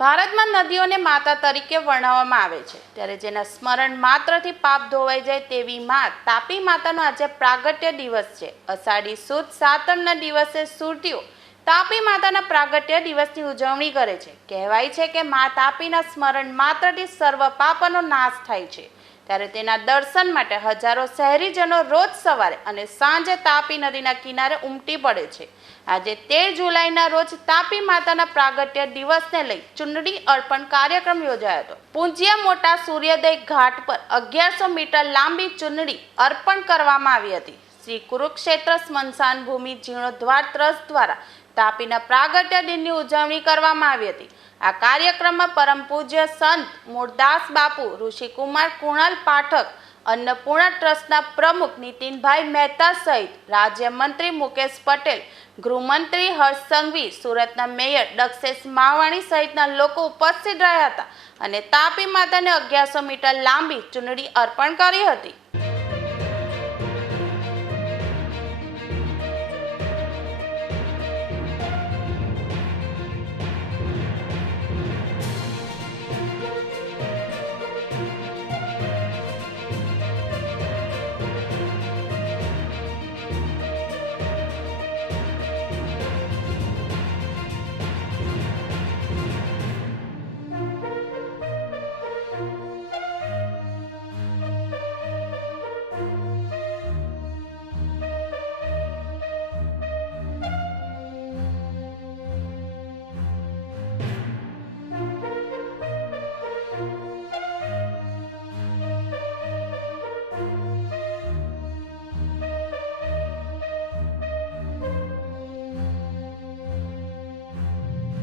ભારતમાં નદીઓને માતા તરીકે વર્ણવવામાં આવે છે, ત્યારે જેના સ્મરણ માત્રથી પાપ ધોવાઈ જાય તેવી માં તાપી માતાનો આજે પ્રાગટ્ય દિવસ છે. અષાઢી સુદ સાતમના દિવસે સુરતીઓ તાપી માતાના પ્રાગટ્ય દિવસની ઉજવણી કરે છે. કહેવાય છે કે માં તાપીના સ્મરણ માત્રથી સર્વ પાપનો નાશ થાય છે. ત્યારે તેના દર્શન માટે હજારો શહેરીજનો રોજ સવારે અને સાંજે તાપી નદીના કિનારે ઉમટી પડે છે. આજે 13 જુલાઈના રોજ તાપી માતાના પ્રાગટ્ય દિવસને લઈ ચુંદડી અર્પણ કાર્યક્રમ યોજાયો હતો. પૂજ્ય મોટા સૂર્યોદય ઘાટ પર 1100 મીટર લાંબી ચુંદડી અર્પણ કરવામાં આવી હતી. શ્રી કુરુક્ષેત્ર સ્મશાન ભૂમિ જીર્ણોદ્ધાર ટ્રસ્ટ દ્વારા તાપીના પ્રાગટ્ય દિનની ઉજવણી કરવામાં આવી હતી. આ કાર્યક્રમમાં પરમ પૂજ્ય સંત મૂળદાસ બાપુ, ઋષિકુમાર કુણાલ પાઠક, અન્નપૂર્ણા ટ્રસ્ટના પ્રમુખ નીતિનભાઈ મહેતા સહિત રાજ્યમંત્રી મુકેશ પટેલ, ગૃહમંત્રી હર્ષ સંઘવી, સુરતના મેયર દક્ષેશ માવાણી સહિતના લોકો ઉપસ્થિત રહ્યા હતા અને તાપી માતાને 1100 મીટર લાંબી ચુંદડી અર્પણ કરી હતી.